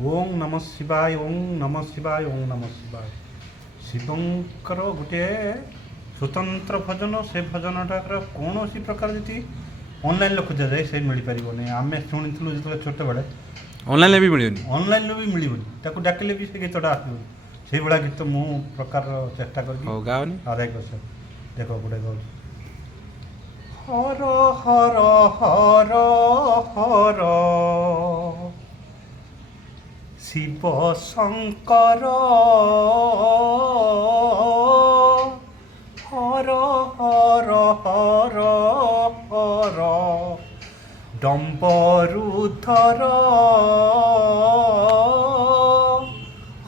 ओं नमः शिवाय ओं नमः शिवाय ओं नमः शिवाय शिवंकर गोटे स्वतंत्र भजन से भजनटार कौन प्रकार जी ऑनलाइन खोजा जाए से मिल पारे आम शुणु जो छोट बड़े ऑनलाइन भी मिलनी ऑनलाइन भी मिलनी डाकिले भी से गीतटा आसो से भाया गीत मु प्रकार चेष्टा हो करके गाओनी आदाय कर देख गोटे गाँव हर हर हर हर शिव शंकर हर हर हर हर डम्बरुधर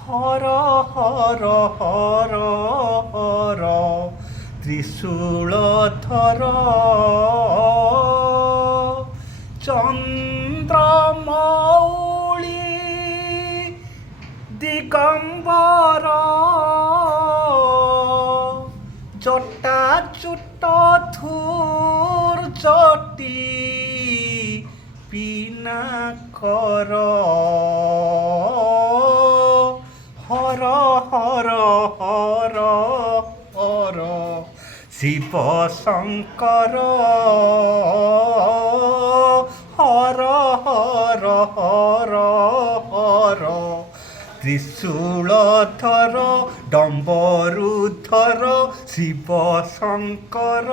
हर हर हर हर त्रिशूलधर चन्द्रमौळी दिगंबर जटाचूट धूर जटी पिनाकर हर हर हर हर शिव शंकर हर हर हर हर त्रिशूलधर डम्बरुधर शिव शंकर